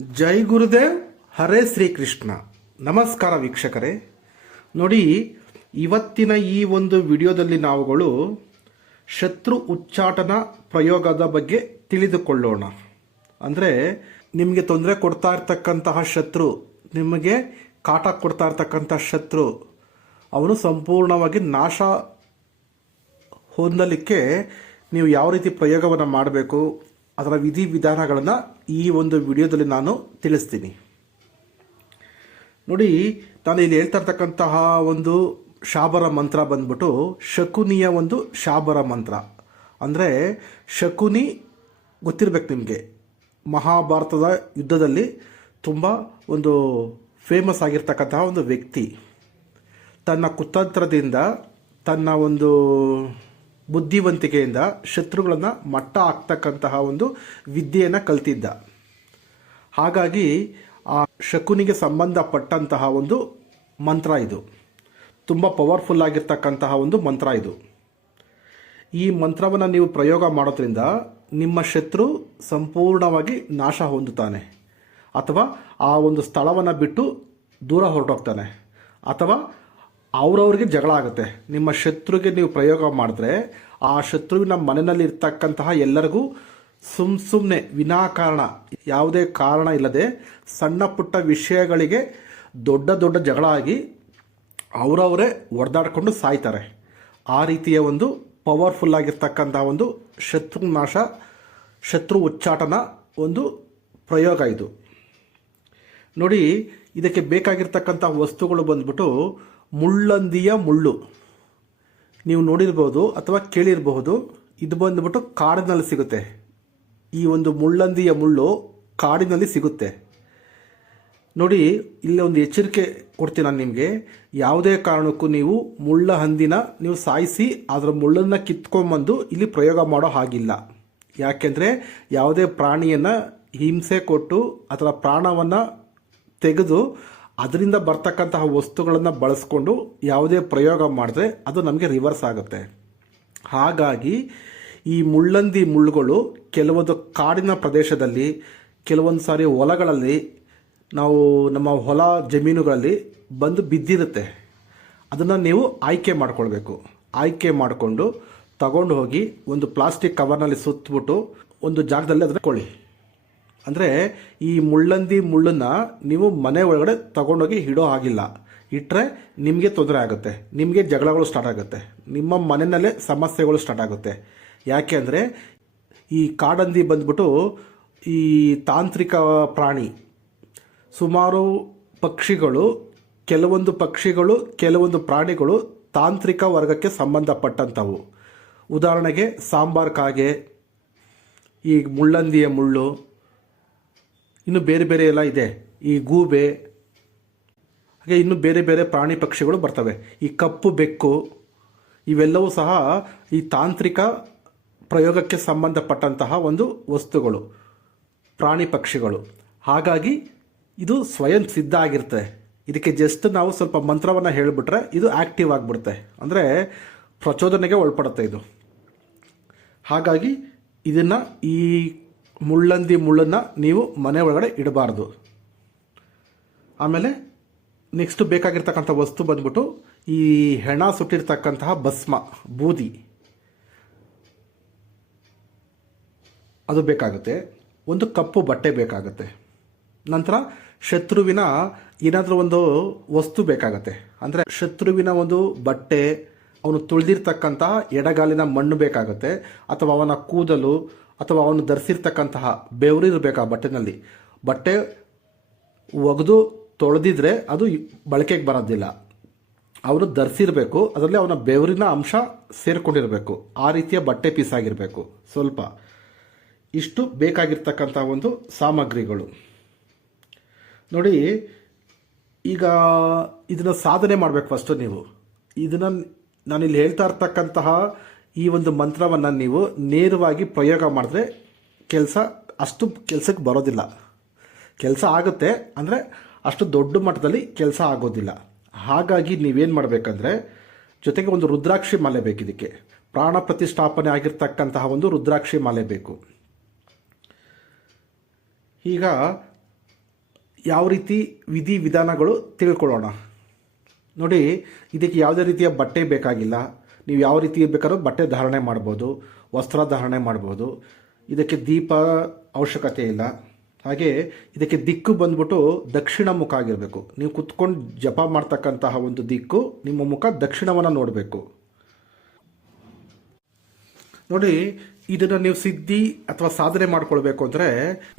ಜೈ ಗುರುದೇವ್, ಹರೇ ಶ್ರೀಕೃಷ್ಣ. ನಮಸ್ಕಾರ ವೀಕ್ಷಕರೇ. ನೋಡಿ, ಇವತ್ತಿನ ಈ ಒಂದು ವಿಡಿಯೋದಲ್ಲಿ ನಾವುಗಳು ಶತ್ರು ಉಚ್ಚಾಟನ ಪ್ರಯೋಗದ ಬಗ್ಗೆ ತಿಳಿದುಕೊಳ್ಳೋಣ. ಅಂದರೆ, ನಿಮಗೆ ತೊಂದರೆ ಕೊಡ್ತಾ ಇರ್ತಕ್ಕಂತಹ ಶತ್ರು, ನಿಮಗೆ ಕಾಟ ಕೊಡ್ತಾ ಇರ್ತಕ್ಕಂಥ ಶತ್ರು, ಅವನು ಸಂಪೂರ್ಣವಾಗಿ ನಾಶ ಹೊಂದಲಿಕ್ಕೆ ನೀವು ಯಾವ ರೀತಿ ಪ್ರಯೋಗವನ್ನು ಮಾಡಬೇಕು ಅದರ ವಿಧಿ ವಿಧಾನಗಳನ್ನು ಈ ಒಂದು ವಿಡಿಯೋದಲ್ಲಿ ನಾನು ತಿಳಿಸ್ತೀನಿ. ನೋಡಿ, ನಾನು ಇಲ್ಲಿ ಹೇಳ್ತಾ ಇರ್ತಕ್ಕಂತಹ ಒಂದು ಶಾಬರ ಮಂತ್ರ ಬಂದ್ಬಿಟ್ಟು ಶಕುನಿಯ ಒಂದು ಶಾಬರ ಮಂತ್ರ. ಅಂದರೆ ಶಕುನಿ ಗೊತ್ತಿರಬೇಕು ನಿಮಗೆ. ಮಹಾಭಾರತದ ಯುದ್ಧದಲ್ಲಿ ತುಂಬ ಒಂದು ಫೇಮಸ್ ಆಗಿರ್ತಕ್ಕಂತಹ ಒಂದು ವ್ಯಕ್ತಿ. ತನ್ನ ಕುತಂತ್ರದಿಂದ ತನ್ನ ಒಂದು ಬುದ್ಧಿವಂತಿಕೆಯಿಂದ ಶತ್ರುಗಳನ್ನು ಮಟ್ಟ ಹಾಕ್ತಕ್ಕಂತಹ ಒಂದು ವಿದ್ಯೆಯನ್ನು ಕಲ್ತಿದ್ದ. ಹಾಗಾಗಿ ಆ ಶಕುನಿಗೆ ಸಂಬಂಧಪಟ್ಟಂತಹ ಒಂದು ಮಂತ್ರ ಇದು. ತುಂಬ ಪವರ್ಫುಲ್ ಆಗಿರ್ತಕ್ಕಂತಹ ಒಂದು ಮಂತ್ರ ಇದು. ಈ ಮಂತ್ರವನ್ನು ನೀವು ಪ್ರಯೋಗ ಮಾಡೋದ್ರಿಂದ ನಿಮ್ಮ ಶತ್ರು ಸಂಪೂರ್ಣವಾಗಿ ನಾಶ ಹೊಂದುತ್ತಾನೆ. ಅಥವಾ ಆ ಒಂದು ಸ್ಥಳವನ್ನು ಬಿಟ್ಟು ದೂರ ಹೊರಟೋಗ್ತಾನೆ. ಅಥವಾ ಅವ್ರವ್ರಿಗೆ ಜಗಳ ಆಗುತ್ತೆ. ನಿಮ್ಮ ಶತ್ರುಗೆ ನೀವು ಪ್ರಯೋಗ ಮಾಡಿದ್ರೆ ಆ ಶತ್ರುವಿನ ಮನೆಯಲ್ಲಿ ಇರ್ತಕ್ಕಂತಹ ಎಲ್ಲರಿಗೂ ಸುಮ್ ಸುಮ್ಮನೆ ವಿನಾಕಾರಣ, ಯಾವುದೇ ಕಾರಣ ಇಲ್ಲದೆ ಸಣ್ಣ ಪುಟ್ಟ ವಿಷಯಗಳಿಗೆ ದೊಡ್ಡ ದೊಡ್ಡ ಜಗಳ ಆಗಿ ಅವರವರೇ ಒಡೆದಾಡ್ಕೊಂಡು ಸಾಯ್ತಾರೆ. ಆ ರೀತಿಯ ಒಂದು ಪವರ್ಫುಲ್ ಆಗಿರ್ತಕ್ಕಂಥ ಒಂದು ಶತ್ರು ನಾಶ ಶತ್ರು ಉಚ್ಚಾಟನ ಒಂದು ಪ್ರಯೋಗ ಇದು. ನೋಡಿ, ಇದಕ್ಕೆ ಬೇಕಾಗಿರ್ತಕ್ಕಂಥ ವಸ್ತುಗಳು ಬಂದ್ಬಿಟ್ಟು ಮುಳ್ಳಂದಿಯ ಮುಳ್ಳು. ನೀವು ನೋಡಿರ್ಬೋದು ಅಥವಾ ಕೇಳಿರಬಹುದು, ಇದು ಬಂದ್ಬಿಟ್ಟು ಕಾಡಿನಲ್ಲಿ ಸಿಗುತ್ತೆ. ಈ ಒಂದು ಮುಳ್ಳಂದಿಯ ಮುಳ್ಳು ಕಾಡಿನಲ್ಲಿ ಸಿಗುತ್ತೆ. ನೋಡಿ, ಇಲ್ಲಿ ಒಂದು ಎಚ್ಚರಿಕೆ ಕೊಡ್ತೀನಿ ನಾನು ನಿಮಗೆ. ಯಾವುದೇ ಕಾರಣಕ್ಕೂ ನೀವು ಮುಳ್ಳ ಹಂದಿನ ನೀವು ಸಾಯಿಸಿ ಅದರ ಮುಳ್ಳನ್ನು ಕಿತ್ಕೊಂಬಂದು ಇಲ್ಲಿ ಪ್ರಯೋಗ ಮಾಡೋ ಹಾಗಿಲ್ಲ. ಯಾಕೆಂದರೆ ಯಾವುದೇ ಪ್ರಾಣಿಯನ್ನು ಹಿಂಸೆ ಕೊಟ್ಟು ಅದರ ಪ್ರಾಣವನ್ನು ತೆಗೆದು ಅದರಿಂದ ಬರ್ತಕ್ಕಂತಹ ವಸ್ತುಗಳನ್ನು ಬಳಸ್ಕೊಂಡು ಯಾವುದೇ ಪ್ರಯೋಗ ಮಾಡಿದ್ರೆ ಅದು ನಮಗೆ ರಿವರ್ಸ್ ಆಗುತ್ತೆ. ಹಾಗಾಗಿ ಈ ಮುಳ್ಳಂದಿ ಮುಳ್ಳುಗಳು ಕೆಲವೊಂದು ಕಾಡಿನ ಪ್ರದೇಶದಲ್ಲಿ, ಕೆಲವೊಂದು ಸಾರಿ ಹೊಲಗಳಲ್ಲಿ, ನಾವು ನಮ್ಮ ಹೊಲ ಜಮೀನುಗಳಲ್ಲಿ ಬಂದು ಬಿದ್ದಿರುತ್ತೆ. ಅದನ್ನು ನೀವು ಆಯ್ಕೆ ಮಾಡ್ಕೊಳ್ಬೇಕು. ಆಯ್ಕೆ ಮಾಡಿಕೊಂಡು ತಗೊಂಡು ಹೋಗಿ ಒಂದು ಪ್ಲಾಸ್ಟಿಕ್ ಕವರ್ನಲ್ಲಿ ಸುತ್ತಬಿಟ್ಟು ಒಂದು ಜಾಗದಲ್ಲಿ ಅದನ್ನು ಕೊಳ್ಳಿ ಅಂದರೆ ಈ ಮುಳ್ಳಂದಿ ಮುಳ್ಳನ್ನು ನೀವು ಮನೆ ಒಳಗಡೆ ತಗೊಂಡೋಗಿ ಇಡೋ ಆಗಿಲ್ಲ ಇಟ್ಟರೆ ನಿಮಗೆ ತೊಂದರೆ ಆಗುತ್ತೆ. ನಿಮಗೆ ಜಗಳಗಳು ಸ್ಟಾರ್ಟ್ ಆಗುತ್ತೆ. ನಿಮ್ಮ ಮನೆಯಲ್ಲೇ ಸಮಸ್ಯೆಗಳು ಸ್ಟಾರ್ಟ್ ಆಗುತ್ತೆ. ಯಾಕೆ ಅಂದರೆ ಈ ಕಾಡಂದಿ ಬಂದ್ಬಿಟ್ಟು ಈ ತಾಂತ್ರಿಕ ಪ್ರಾಣಿ, ಸುಮಾರು ಪಕ್ಷಿಗಳು, ಕೆಲವೊಂದು ಪಕ್ಷಿಗಳು, ಕೆಲವೊಂದು ಪ್ರಾಣಿಗಳು ತಾಂತ್ರಿಕ ವರ್ಗಕ್ಕೆ ಸಂಬಂಧಪಟ್ಟಂಥವು ಉದಾಹರಣೆಗೆ ಸಾಂಬಾರ್ ಕಾಗೆ, ಈ ಮುಳ್ಳಂದಿಯ ಮುಳ್ಳು ಇನ್ನು ಬೇರೆ ಬೇರೆ ಎಲ್ಲ ಇದೆ. ಈ ಗೂಬೆ, ಹಾಗೆ ಇನ್ನು ಬೇರೆ ಬೇರೆ ಪ್ರಾಣಿ ಪಕ್ಷಿಗಳು ಬರ್ತವೆ. ಈ ಕಪ್ಪು ಬೆಕ್ಕು, ಇವೆಲ್ಲವೂ ಸಹ ಈ ತಾಂತ್ರಿಕ ಪ್ರಯೋಗಕ್ಕೆ ಸಂಬಂಧಪಟ್ಟಂತಹ ಒಂದು ವಸ್ತುಗಳು, ಪ್ರಾಣಿ ಪಕ್ಷಿಗಳು. ಹಾಗಾಗಿ ಇದು ಸ್ವಯಂ ಸಿದ್ಧ ಆಗಿರುತ್ತೆ ಇದಕ್ಕೆ ಜಸ್ಟ್ ನಾವು ಸ್ವಲ್ಪ ಮಂತ್ರವನ್ನು ಹೇಳಿಬಿಟ್ರೆ ಇದು ಆಕ್ಟಿವ್ ಆಗಿಬಿಡುತ್ತೆ. ಅಂದರೆ ಪ್ರಚೋದನೆಗೆ ಒಳಪಡುತ್ತೆ ಇದು. ಹಾಗಾಗಿ ಇದನ್ನು ಈ ಮುಳ್ಳಂದಿ ಮುಳ್ಳನ್ನು ನೀವು ಮನೆ ಒಳಗಡೆ ಇಡಬಾರ್ದು. ಆಮೇಲೆ ನೆಕ್ಸ್ಟ್ ಬೇಕಾಗಿರ್ತಕ್ಕಂಥ ವಸ್ತು ಬಂದ್ಬಿಟ್ಟು ಈ ಹೆಣ ಸುಟ್ಟಿರ್ತಕ್ಕಂತಹ ಭಸ್ಮ, ಬೂದಿ. ಅದು ಬೇಕಾಗುತ್ತೆ. ಒಂದು ಕಪ್ಪು ಬಟ್ಟೆ ಬೇಕಾಗುತ್ತೆ. ನಂತರ ಶತ್ರುವಿನ ಏನಾದರೂ ಒಂದು ವಸ್ತು ಬೇಕಾಗುತ್ತೆ. ಅಂದರೆ ಶತ್ರುವಿನ ಒಂದು ಬಟ್ಟೆ, ಅವನು ತುಳಿದಿರ್ತಕ್ಕಂತಹ ಎಡಗಾಲಿನ ಮಣ್ಣು ಬೇಕಾಗುತ್ತೆ. ಅಥವಾ ಅವನ ಕೂದಲು ಅಥವಾ ಅವನು ಧರಿಸಿರ್ತಕ್ಕಂತಹ ಬೆವರಿರಬೇಕು ಆ ಬಟ್ಟೆನಲ್ಲಿ? ಬಟ್ಟೆ ಒಗೆದು ತೊಳೆದಿದ್ರೆ ಅದು ಬಳಕೆಗೆ ಬರೋದಿಲ್ಲ. ಅವನು ಧರಿಸಿರಬೇಕು, ಅದರಲ್ಲಿ ಅವನ ಬೆವರಿನ ಅಂಶ ಸೇರಿಕೊಂಡಿರಬೇಕು. ಆ ರೀತಿಯ ಬಟ್ಟೆ ಪೀಸ್ ಆಗಿರಬೇಕು, ಸ್ವಲ್ಪ. ಇಷ್ಟು ಬೇಕಾಗಿರ್ತಕ್ಕಂಥ ಒಂದು ಸಾಮಗ್ರಿಗಳು. ನೋಡಿ, ಈಗ ಇದನ್ನು ಸಾಧನೆ ಮಾಡಬೇಕು ಫಸ್ಟು ನೀವು. ಇದನ್ನು ನಾನಿಲ್ಲಿ ಹೇಳ್ತಾ ಇರ್ತಕ್ಕಂತಹ ಈ ಒಂದು ಮಂತ್ರವನ್ನು ನೀವು ನೇರವಾಗಿ ಪ್ರಯೋಗ ಮಾಡಿದ್ರೆ ಕೆಲಸ ಅಷ್ಟು ಕೆಲಸಕ್ಕೆ ಬರೋದಿಲ್ಲ. ಕೆಲಸ ಆಗುತ್ತೆ ಅಂದರೆ ಅಷ್ಟು ದೊಡ್ಡ ಮಟ್ಟದಲ್ಲಿ ಕೆಲಸ ಆಗೋದಿಲ್ಲ. ಹಾಗಾಗಿ ನೀವೇನು ಮಾಡಬೇಕಂದ್ರೆ ಜೊತೆಗೆ ಒಂದು ರುದ್ರಾಕ್ಷಿ ಮಾಲೆ ಬೇಕು ಇದಕ್ಕೆ. ಪ್ರಾಣ ಪ್ರತಿಷ್ಠಾಪನೆ ಆಗಿರ್ತಕ್ಕಂತಹ ಒಂದು ರುದ್ರಾಕ್ಷಿ ಮಾಲೆ ಬೇಕು. ಈಗ ಯಾವ ರೀತಿ ವಿಧಿ ವಿಧಾನಗಳು ತಿಳ್ಕೊಳ್ಳೋಣ. ನೋಡಿ, ಇದಕ್ಕೆ ಯಾವುದೇ ರೀತಿಯ ಬಟ್ಟೆ ಬೇಕಾಗಿಲ್ಲ. ನೀವು ಯಾವ ರೀತಿ ಬೇಕಾದ್ರೂ ಬಟ್ಟೆ ಧಾರಣೆ ಮಾಡ್ಬೋದು, ವಸ್ತ್ರ ಧಾರಣೆ ಮಾಡ್ಬೋದು. ಇದಕ್ಕೆ ದೀಪ ಅವಶ್ಯಕತೆ ಇಲ್ಲ. ಹಾಗೆ ಇದಕ್ಕೆ ದಿಕ್ಕು ಬಂದ್ಬಿಟ್ಟು ದಕ್ಷಿಣ ಮುಖ ಆಗಿರಬೇಕು. ನೀವು ಕುತ್ಕೊಂಡು ಜಪ ಮಾಡ್ತಕ್ಕಂತಹ ಒಂದು ದಿಕ್ಕು ನಿಮ್ಮ ಮುಖ ದಕ್ಷಿಣವನ್ನು ನೋಡಬೇಕು. ನೋಡಿ, ಇದನ್ನು ನೀವು ಸಿದ್ಧಿ ಅಥವಾ ಸಾಧನೆ ಮಾಡ್ಕೊಳ್ಬೇಕು ಅಂದರೆ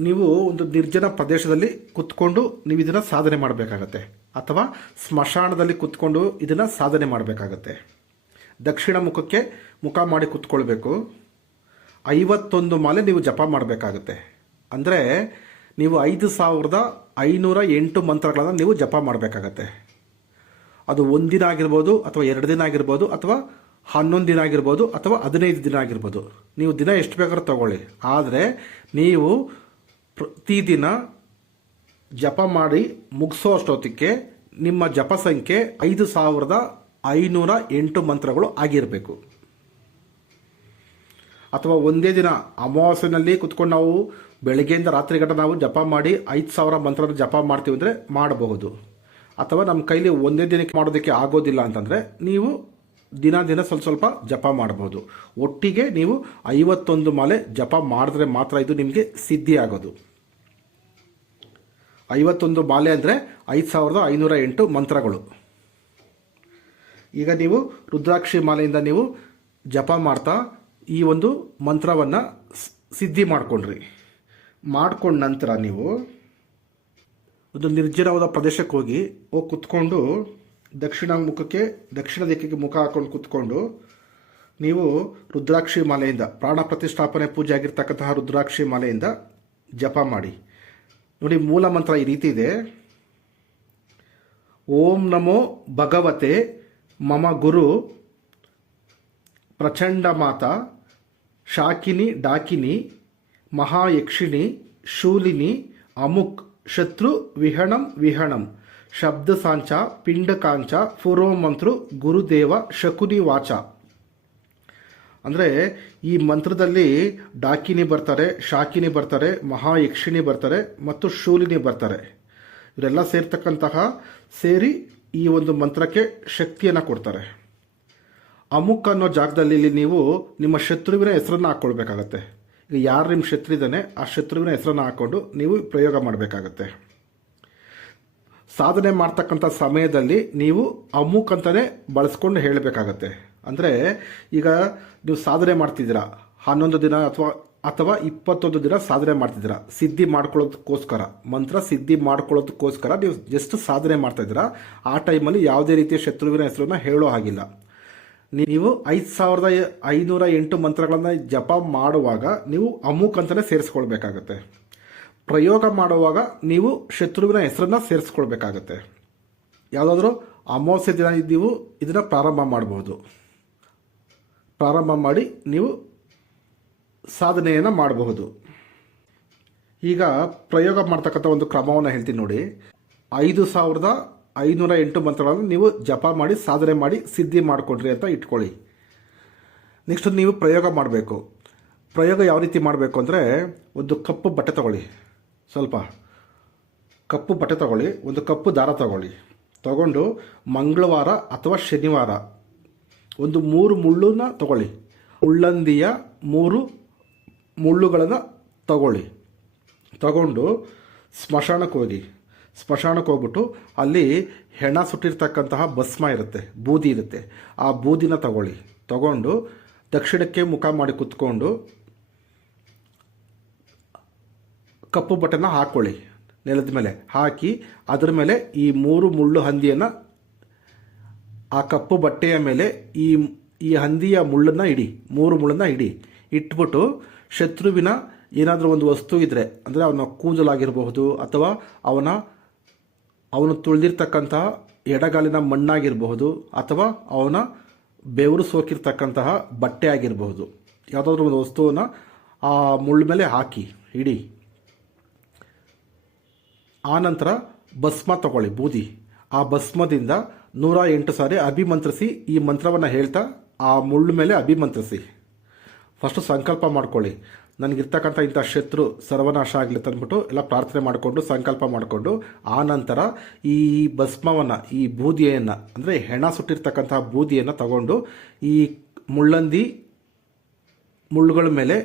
ನೀವು ಒಂದು ನಿರ್ಜನ ಪ್ರದೇಶದಲ್ಲಿ ಕುತ್ಕೊಂಡು ನೀವು ಇದನ್ನು ಸಾಧನೆ ಮಾಡಬೇಕಾಗತ್ತೆ. ಅಥವಾ ಸ್ಮಶಾನದಲ್ಲಿ ಕುತ್ಕೊಂಡು ಇದನ್ನು ಸಾಧನೆ ಮಾಡಬೇಕಾಗತ್ತೆ. ದಕ್ಷಿಣ ಮುಖಕ್ಕೆ ಮುಖ ಮಾಡಿ ಕುತ್ಕೊಳ್ಬೇಕು. ಐವತ್ತೊಂದು ಮಾಲೆ ನೀವು ಜಪ ಮಾಡಬೇಕಾಗುತ್ತೆ. ಅಂದರೆ ನೀವು ಐದು ಸಾವಿರದ ಐನೂರ ಎಂಟು ಮಂತ್ರಗಳನ್ನು ನೀವು ಜಪ ಮಾಡಬೇಕಾಗತ್ತೆ. ಅದು ಒಂದಿನ ಆಗಿರ್ಬೋದು ಅಥವಾ ಎರಡು ದಿನ ಆಗಿರ್ಬೋದು ಅಥವಾ ಹನ್ನೊಂದು ದಿನ ಆಗಿರ್ಬೋದು ಅಥವಾ ಹದಿನೈದು ದಿನ ಆಗಿರ್ಬೋದು. ನೀವು ದಿನ ಎಷ್ಟು ಬೇಕಾದ್ರೂ ತಗೊಳ್ಳಿ. ಆದರೆ ನೀವು ಪ್ರತಿದಿನ ಜಪ ಮಾಡಿ ಮುಗಿಸೋ ಅಷ್ಟೊತ್ತಿಗೆ ನಿಮ್ಮ ಜಪ ಸಂಖ್ಯೆ ಐದು ಸಾವಿರದ ಐನೂರ ಎಂಟು ಮಂತ್ರಗಳು ಆಗಿರಬೇಕು. ಅಥವಾ ಒಂದೇ ದಿನ ಅಮಾವಾಸ್ಯೆನಲ್ಲಿ ಕುತ್ಕೊಂಡು ನಾವು ಬೆಳಗ್ಗೆಯಿಂದ ರಾತ್ರಿ ಗಂಟ ನಾವು ಜಪ ಮಾಡಿ ಐದು ಸಾವಿರ ಮಂತ್ರ ಜಪ ಮಾಡ್ತೀವಿ ಅಂದರೆ ಮಾಡಬಹುದು. ಅಥವಾ ನಮ್ಮ ಕೈಲಿ ಒಂದೇ ದಿನಕ್ಕೆ ಮಾಡೋದಕ್ಕೆ ಆಗೋದಿಲ್ಲ ಅಂತಂದರೆ ನೀವು ದಿನ ದಿನ ಸ್ವಲ್ಪ ಸ್ವಲ್ಪ ಜಪ ಮಾಡಬಹುದು. ಒಟ್ಟಿಗೆ ನೀವು ಐವತ್ತೊಂದು ಮಾಲೆ ಜಪ ಮಾಡಿದ್ರೆ ಮಾತ್ರ ಇದು ನಿಮಗೆ ಸಿದ್ಧಿ ಆಗೋದು. ಐವತ್ತೊಂದು ಮಾಲೆ ಅಂದರೆ ಐದು ಸಾವಿರದ ಐನೂರ ಎಂಟು ಮಂತ್ರಗಳು. ಈಗ ನೀವು ರುದ್ರಾಕ್ಷಿ ಮಾಲೆಯಿಂದ ನೀವು ಜಪ ಮಾಡ್ತಾ ಈ ಒಂದು ಮಂತ್ರವನ್ನು ಸಿದ್ಧಿ ಮಾಡ್ಕೊಂಡ್ರಿ. ಮಾಡಿಕೊಂಡ ನಂತರ ನೀವು ಒಂದು ನಿರ್ಜನವಾದ ಪ್ರದೇಶಕ್ಕೆ ಹೋಗಿ ಹೋಗಿ ಕುತ್ಕೊಂಡು ದಕ್ಷಿಣ ಮುಖಕ್ಕೆ ದಕ್ಷಿಣ ದಿಕ್ಕಿಗೆ ಮುಖ ಹಾಕೊಂಡು ಕುತ್ಕೊಂಡು ನೀವು ರುದ್ರಾಕ್ಷಿ ಮಾಲೆಯಿಂದ ಪ್ರಾಣ ಪ್ರತಿಷ್ಠಾಪನೆ ಪೂಜೆ ಆಗಿರ್ತಕ್ಕಂತಹ ರುದ್ರಾಕ್ಷಿ ಮಾಲೆಯಿಂದ ಜಪ ಮಾಡಿ. ನೋಡಿ, ಮೂಲ ಮಂತ್ರ ಈ ರೀತಿ ಇದೆ. ಓಂ ನಮೋ ಭಗವತೆ ಮಮ ಗುರು ಪ್ರಚಂಡ ಮಾತ ಶಾಕಿನಿ ಡಾಕಿನಿ, ಮಹಾಯಕ್ಷಿಣಿ ಶೂಲಿನಿ, ಅಮುಕ್ ಶತ್ರು ವಿಹಣಂ ವಿಹಣಂ, ಶಬ್ದ ಸಾಂಚ ಪಿಂಡಕಾಂಚ ಪೂರ್ವಮಂತ್ರು ಗುರುದೇವ ಶಕುನಿ ವಾಚ. ಅಂದರೆ ಈ ಮಂತ್ರದಲ್ಲಿ ಡಾಕಿನಿ ಬರ್ತಾರೆ, ಶಾಕಿನಿ ಬರ್ತಾರೆ, ಮಹಾಯಕ್ಷಿಣಿ ಬರ್ತಾರೆ ಮತ್ತು ಶೂಲಿನಿ ಬರ್ತಾರೆ. ಇವರೆಲ್ಲ ಸೇರ್ತಕ್ಕಂತಹ ಸೇರಿ ಈ ಒಂದು ಮಂತ್ರಕ್ಕೆ ಶಕ್ತಿಯನ್ನು ಕೊಡ್ತಾರೆ. ಅಮುಕ್ ಅನ್ನೋ ಜಾಗದಲ್ಲಿ ಇಲ್ಲಿ ನೀವು ನಿಮ್ಮ ಶತ್ರುವಿನ ಹೆಸರನ್ನು ಹಾಕ್ಕೊಳ್ಬೇಕಾಗತ್ತೆ ಈಗ ಯಾರು ನಿಮ್ಮ ಶತ್ರು ಇದ್ದಾನೆ ಆ ಶತ್ರುವಿನ ಹೆಸರನ್ನು ಹಾಕ್ಕೊಂಡು ನೀವು ಪ್ರಯೋಗ ಮಾಡಬೇಕಾಗತ್ತೆ. ಸಾಧನೆ ಮಾಡ್ತಕ್ಕಂಥ ಸಮಯದಲ್ಲಿ ನೀವು ಅಮುಕ್ ಅಂತಲೇ ಬಳಸ್ಕೊಂಡು ಹೇಳಬೇಕಾಗತ್ತೆ. ಅಂದರೆ ಈಗ ನೀವು ಸಾಧನೆ ಮಾಡ್ತಿದ್ದೀರಾ, ಹನ್ನೊಂದು ದಿನ ಅಥವಾ ಅಥವಾ ಇಪ್ಪತ್ತೊಂದು ದಿನ ಸಾಧನೆ ಮಾಡ್ತಿದ್ದೀರಾ? ಸಿದ್ಧಿ ಮಾಡ್ಕೊಳ್ಳೋದಕ್ಕೋಸ್ಕರ. ಮಂತ್ರ ಸಿದ್ಧಿ ಮಾಡ್ಕೊಳ್ಳೋದಕ್ಕೋಸ್ಕರ ನೀವು ಜಸ್ಟ್ ಸಾಧನೆ ಮಾಡ್ತಾ ಇದ್ದೀರಾ. ಆ ಟೈಮಲ್ಲಿ ಯಾವುದೇ ರೀತಿಯ ಶತ್ರುವಿನ ಹೆಸರನ್ನು ಹೇಳೋ ಹಾಗಿಲ್ಲ. ನೀವು ಐದು ಸಾವಿರದ ಐನೂರ ಎಂಟು ಮಂತ್ರಗಳನ್ನು ಜಪ ಮಾಡುವಾಗ ನೀವು ಅಮುಕ್ ಅಂತಲೇ ಸೇರಿಸ್ಕೊಳ್ಬೇಕಾಗತ್ತೆ. ಪ್ರಯೋಗ ಮಾಡುವಾಗ ನೀವು ಶತ್ರುವಿನ ಹೆಸರನ್ನ ಸೇರಿಸ್ಕೊಳ್ಬೇಕಾಗತ್ತೆ. ಯಾವುದಾದ್ರೂ ಅಮಾವಾಸ್ಯೆ ದಿನ ನೀವು ಇದನ್ನು ಪ್ರಾರಂಭ ಮಾಡಬಹುದು ಪ್ರಾರಂಭ ಮಾಡಿ ನೀವು ಸಾಧನೆಯನ್ನು ಮಾಡಬಹುದು. ಈಗ ಪ್ರಯೋಗ ಮಾಡ್ತಕ್ಕಂಥ ಒಂದು ಕ್ರಮವನ್ನು ಹೇಳ್ತೀನಿ ನೋಡಿ. ಐದು ಸಾವಿರದ ಐನೂರ ಎಂಟು ಮಂತ್ರಗಳನ್ನು ನೀವು ಜಪ ಮಾಡಿ, ಸಾಧನೆ ಮಾಡಿ, ಸಿದ್ಧಿ ಮಾಡಿಕೊಡ್ರಿ ಅಂತ ಇಟ್ಕೊಳ್ಳಿ. ನೆಕ್ಸ್ಟ್ ನೀವು ಪ್ರಯೋಗ ಮಾಡಬೇಕು. ಪ್ರಯೋಗ ಯಾವ ರೀತಿ ಮಾಡಬೇಕು ಅಂದರೆ ಒಂದು ಕಪ್ಪು ಬಟ್ಟೆ ತಗೊಳ್ಳಿ. ಸ್ವಲ್ಪ. ಕಪ್ಪು ಬಟ್ಟೆ ತಗೊಳ್ಳಿ, ಒಂದು ಕಪ್ಪು ದಾರ ತಗೊಳ್ಳಿ. ತಗೊಂಡು ಮಂಗಳವಾರ ಅಥವಾ ಶನಿವಾರ ಒಂದು ಮೂರು ಮುಳ್ಳನ್ನು ತಗೊಳ್ಳಿ. ಉಳ್ಳಂದಿಯ ಮೂರು ಮುಳ್ಳುಗಳನ್ನು ತಗೊಳ್ಳಿ. ತಗೊಂಡು ಸ್ಮಶಾನಕ್ಕೆ ಹೋಗಿ. ಸ್ಮಶಾನಕ್ಕೆ ಹೋಗ್ಬಿಟ್ಟು ಅಲ್ಲಿ ಹೆಣ ಸುಟ್ಟಿರ್ತಕ್ಕಂತಹ ಭಸ್ಮ ಇರುತ್ತೆ, ಬೂದಿ ಇರುತ್ತೆ. ಆ ಬೂದಿನ ತಗೊಳ್ಳಿ. ತಗೊಂಡು ದಕ್ಷಿಣಕ್ಕೆ ಮುಖ ಮಾಡಿ ಕುತ್ಕೊಂಡು ಕಪ್ಪು ಬಟ್ಟೆನ ಹಾಕ್ಕೊಳ್ಳಿ ನೆಲದ ಮೇಲೆ. ಹಾಕಿ ಅದರ ಮೇಲೆ ಈ ಮೂರು ಮುಳ್ಳು ಹಂದಿಯನ್ನು ಆ ಕಪ್ಪು ಬಟ್ಟೆಯ ಮೇಲೆ ಈ ಈ ಹಂದಿಯ ಮುಳ್ಳನ್ನು ಇಡಿ, ಮೂರು ಮುಳ್ಳನ್ನು ಇಡಿ. ಇಟ್ಬಿಟ್ಟು ಶತ್ರುವಿನ ಏನಾದರೂ ಒಂದು ವಸ್ತು ಇದ್ದರೆ ಅಂದರೆ ಅವನ ಕೂದಲಾಗಿರಬಹುದು ಅಥವಾ ಅವನ, ಅವನು ತುಳಿದಿರ್ತಕ್ಕಂತಹ ಎಡಗಾಲಿನ ಮಣ್ಣಾಗಿರಬಹುದು ಅಥವಾ ಅವನ ಬೆವರು ಸೋಕಿರ್ತಕ್ಕಂತಹ ಬಟ್ಟೆ ಆಗಿರಬಹುದು ಯಾವುದಾದ್ರೂ ಒಂದು ವಸ್ತುವನ್ನು ಆ ಮುಳ್ಳು ಮೇಲೆ ಹಾಕಿ, ಇಡಿ. ಆನಂತರ ಭಸ್ಮ ತಗೊಳ್ಳಿ, ಬೂದಿ. ಆ ಭಸ್ಮದಿಂದ ನೂರ ಎಂಟು ಸಾರಿ ಅಭಿಮಂತ್ರಿಸಿ ಈ ಮಂತ್ರವನ್ನು ಹೇಳ್ತಾ ಆ ಮುಳ್ಳು ಮೇಲೆ ಅಭಿಮಂತ್ರಿಸಿ. ಫಸ್ಟು ಸಂಕಲ್ಪ ಮಾಡ್ಕೊಳ್ಳಿ. ನನಗಿರ್ತಕ್ಕಂಥ ಇಂಥ ಶತ್ರು ಸರ್ವನಾಶ ಆಗಲಿ ತಂದ್ಬಿಟ್ಟು ಎಲ್ಲ ಪ್ರಾರ್ಥನೆ ಮಾಡಿಕೊಂಡು ಸಂಕಲ್ಪ ಮಾಡಿಕೊಂಡು ಆ ನಂತರ ಈ ಭಸ್ಮವನ್ನು, ಈ ಬೂದಿಯನ್ನು ಅಂದರೆ ಹೆಣ ಸುಟ್ಟಿರ್ತಕ್ಕಂತಹ ಬೂದಿಯನ್ನು ತಗೊಂಡು ಈ ಮುಳ್ಳಂದಿ ಮುಳ್ಳುಗಳ ಮೇಲೆ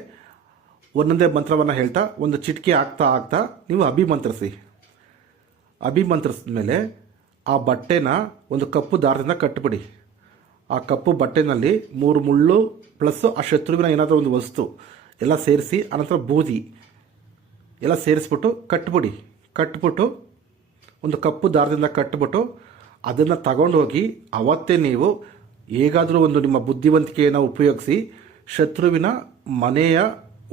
ಒಂದೊಂದೇ ಮಂತ್ರವನ್ನು ಹೇಳ್ತಾ, ಒಂದು ಚಿಟಕಿ ಆಗ್ತಾ ಆಗ್ತಾ ನೀವು ಅಭಿಮಂತ್ರಿಸಿ. ಅಭಿಮಂತ್ರಿಸಿದ ಮೇಲೆ ಆ ಬಟ್ಟೆನ ಒಂದು ಕಪ್ಪು ದಾರದಿಂದ ಕಟ್ಟಿಬಿಡಿ ಆ ಕಪ್ಪು ಬಟ್ಟೆನಲ್ಲಿ ಮೂರು ಮುಳ್ಳು ಪ್ಲಸ್ ಆ ಶತ್ರುವಿನ ಏನಾದರೂ ಒಂದು ವಸ್ತು. ಎಲ್ಲ ಸೇರಿಸಿ ಅನಂತರ ಬೂದಿ. ಎಲ್ಲ ಸೇರಿಸ್ಬಿಟ್ಟು ಕಟ್ಬಿಡಿ. ಕಟ್ಬಿಟ್ಟು ಒಂದು ಕಪ್ಪು ದಾರದಿಂದ ಕಟ್ಬಿಟ್ಟು ಅದನ್ನು ತಗೊಂಡು ಹೋಗಿ ಅವತ್ತೇ ನೀವು ಹೇಗಾದರೂ ಒಂದು ನಿಮ್ಮ ಬುದ್ಧಿವಂತಿಕೆಯನ್ನು ಉಪಯೋಗಿಸಿ ಶತ್ರುವಿನ ಮನೆಯ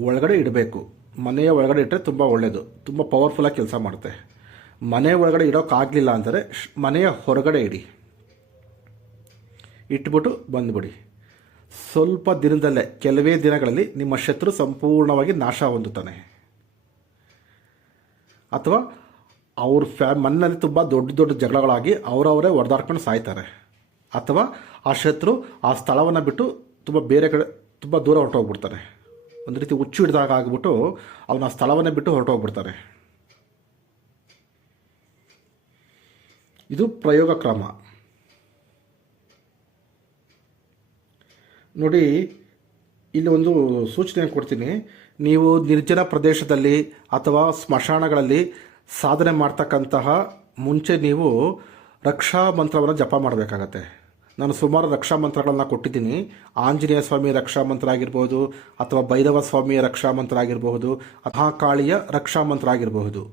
ಒಳಗಡೆ ಇಡಬೇಕು. ಮನೆಯ ಒಳಗಡೆ ಇಟ್ಟರೆ ತುಂಬ ಒಳ್ಳೆಯದು ತುಂಬ ಪವರ್ಫುಲ್ಲಾಗಿ ಕೆಲಸ ಮಾಡುತ್ತೆ. ಮನೆ ಒಳಗಡೆ ಇಡೋಕ್ಕಾಗಲಿಲ್ಲ ಅಂದರೆ ಮನೆಯ ಹೊರಗಡೆ ಇಡಿ. ಇಟ್ಬಿಟ್ಟು ಬಂದುಬಿಡಿ. ಸ್ವಲ್ಪ ದಿನದಲ್ಲೇ, ಕೆಲವೇ ದಿನಗಳಲ್ಲಿ ನಿಮ್ಮ ಶತ್ರು ಸಂಪೂರ್ಣವಾಗಿ ನಾಶ ಹೊಂದುತ್ತಾನೆ. ಅಥವಾ ಅವ್ರ ಫ್ಯಾ ಮನೆಯಲ್ಲಿ ತುಂಬ ದೊಡ್ಡ ದೊಡ್ಡ ಜಗಳಗಳಾಗಿ ಅವರವರೇ ಹೊಡೆದಾಡ್ಕೊಂಡು ಸಾಯ್ತಾರೆ. ಅಥವಾ ಆ ಶತ್ರು ಆ ಸ್ಥಳವನ್ನು ಬಿಟ್ಟು ತುಂಬ ಬೇರೆ ಕಡೆ, ತುಂಬ ದೂರ ಹೊರಟೋಗ್ಬಿಡ್ತಾನೆ ಒಂದು ರೀತಿ ಹುಚ್ಚು ಹಿಡಿದಾಗ ಆಗಿಬಿಟ್ಟು ಅವನ ಸ್ಥಳವನ್ನೇ ಬಿಟ್ಟು ಹೊರಟೋಗ್ಬಿಡ್ತಾನೆ ಇದು ಪ್ರಯೋಗ ಕ್ರಮ. ನೋಡಿ, ಇಲ್ಲಿ ಒಂದು ಸೂಚನೆ ಕೊಡ್ತೀನಿ. ನೀವು ನಿರ್ಜನ ಪ್ರದೇಶದಲ್ಲಿ ಅಥವಾ ಸ್ಮಶಾನಗಳಲ್ಲಿ ಸಾಧನೆ ಮಾಡ್ತಕ್ಕಂತಹ ಮುಂಚೆ ನೀವು ರಕ್ಷಾ ಮಂತ್ರವನ್ನು ಜಪ ಮಾಡಬೇಕಾಗತ್ತೆ. ನಾನು ಸುಮಾರು ರಕ್ಷಾ ಮಂತ್ರಗಳನ್ನು ಕೊಟ್ಟಿದ್ದೀನಿ. ಆಂಜನೇಯ ಸ್ವಾಮಿ ರಕ್ಷಾ ಮಂತ್ರ ಆಗಿರ್ಬೋದು, ಅಥವಾ ಭೈರವ ಸ್ವಾಮಿಯ ರಕ್ಷಾ ಮಂತ್ರ ಆಗಿರಬಹುದು ಅಥವಾ ಕಾಳಿಯ ರಕ್ಷಾ ಮಂತ್ರ ಆಗಿರಬಹುದು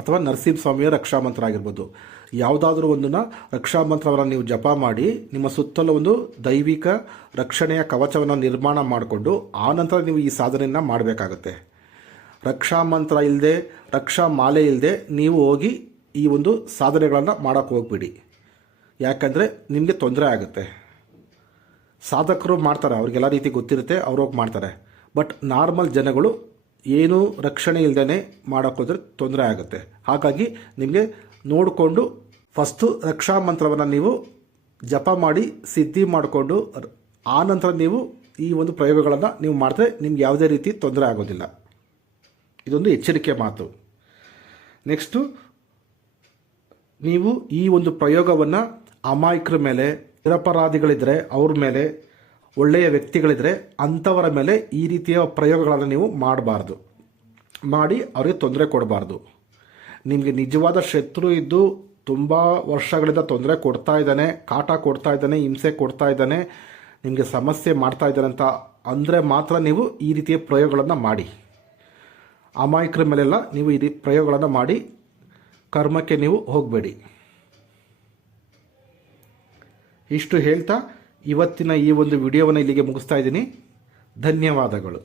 ಅಥವಾ ನರಸಿಂಹ ಸ್ವಾಮಿಯ ರಕ್ಷಾ ಮಂತ್ರ ಆಗಿರ್ಬೋದು. ಯಾವುದಾದ್ರೂ ಒಂದನ್ನ ರಕ್ಷಾ ಮಂತ್ರವನ್ನು ನೀವು ಜಪ ಮಾಡಿ ನಿಮ್ಮ ಸುತ್ತಲೂ ಒಂದು ದೈವಿಕ ರಕ್ಷಣೆಯ ಕವಚವನ್ನು ನಿರ್ಮಾಣ ಮಾಡಿಕೊಂಡು ಆ ನಂತರ ನೀವು ಈ ಸಾಧನೆಯನ್ನು ಮಾಡಬೇಕಾಗತ್ತೆ. ರಕ್ಷಾ ಮಂತ್ರ ಇಲ್ಲದೆ ರಕ್ಷಾ ಮಾಲೆ ಇಲ್ಲದೆ ನೀವು ಹೋಗಿ ಈ ಒಂದು ಸಾಧನೆಗಳನ್ನು ಮಾಡೋಕ್ಕೆ ಹೋಗ್ಬಿಡಿ. ಯಾಕಂದರೆ ನಿಮಗೆ ತೊಂದರೆ ಆಗುತ್ತೆ. ಸಾಧಕರು ಮಾಡ್ತಾರೆ ಅವ್ರಿಗೆಲ್ಲ ರೀತಿ ಗೊತ್ತಿರುತ್ತೆ, ಅವ್ರು ಹೋಗಿ ಮಾಡ್ತಾರೆ. ಬಟ್ ನಾರ್ಮಲ್ ಜನಗಳು ಏನೂ ರಕ್ಷಣೆ ಇಲ್ಲದೇ ಮಾಡೋಕ್ಕೋದ್ರೆ ತೊಂದರೆ ಆಗುತ್ತೆ. ಹಾಗಾಗಿ ನಿಮಗೆ ನೋಡಿಕೊಂಡು ಫಸ್ಟು ರಕ್ಷಾ ಮಂತ್ರವನ್ನು ನೀವು ಜಪ ಮಾಡಿ, ಸಿದ್ಧಿ ಮಾಡಿಕೊಂಡು, ಆ ನಂತರ ನೀವು ಈ ಒಂದು ಪ್ರಯೋಗಗಳನ್ನು ನೀವು ಮಾಡಿದ್ರೆ ನಿಮ್ಗೆ ಯಾವುದೇ ರೀತಿ ತೊಂದರೆ ಆಗೋದಿಲ್ಲ. ಇದೊಂದು ಎಚ್ಚರಿಕೆ ಮಾತು. ನೆಕ್ಸ್ಟು ನೀವು ಈ ಒಂದು ಪ್ರಯೋಗವನ್ನು ಅಮಾಯಕರ ಮೇಲೆ ನಿರಪರಾಧಿಗಳಿದ್ದರೆ ಅವ್ರ ಮೇಲೆ, ಒಳ್ಳೆಯ ವ್ಯಕ್ತಿಗಳಿದ್ದರೆ ಅಂಥವರ ಮೇಲೆ ಈ ರೀತಿಯ ಪ್ರಯೋಗಗಳನ್ನು ನೀವು ಮಾಡಬಾರ್ದು. ಮಾಡಿ ಅವರಿಗೆ ತೊಂದರೆ ಕೊಡಬಾರ್ದು. ನಿಮಗೆ ನಿಜವಾದ ಶತ್ರು ಇದ್ದು ತುಂಬ ವರ್ಷಗಳಿಂದ ತೊಂದರೆ ಕೊಡ್ತಾ ಇದ್ದಾನೆ, ಕಾಟ ಕೊಡ್ತಾ ಇದ್ದಾನೆ, ಹಿಂಸೆ ಕೊಡ್ತಾ ಇದ್ದಾನೆ, ನಿಮಗೆ ಸಮಸ್ಯೆ ಮಾಡ್ತಾ ಇದ್ದಾನೆ ಅಂತ ಅಂದರೆ ಮಾತ್ರ ನೀವು ಈ ರೀತಿಯ ಪ್ರಯೋಗಗಳನ್ನು ಮಾಡಿ. ಅಮಾಯಕರ ಮೇಲೆಲ್ಲ ನೀವು ಈ ಪ್ರಯೋಗಗಳನ್ನು ಮಾಡಿ, ಕರ್ಮಕ್ಕೆ ನೀವು ಹೋಗಬೇಡಿ. ಇಷ್ಟು ಹೇಳ್ತಾ ಇವತ್ತಿನ ಈ ಒಂದು ವಿಡಿಯೋವನ್ನು ಇಲ್ಲಿಗೆ ಮುಗಿಸ್ತಾ ಇದ್ದೀನಿ. ಧನ್ಯವಾದಗಳು.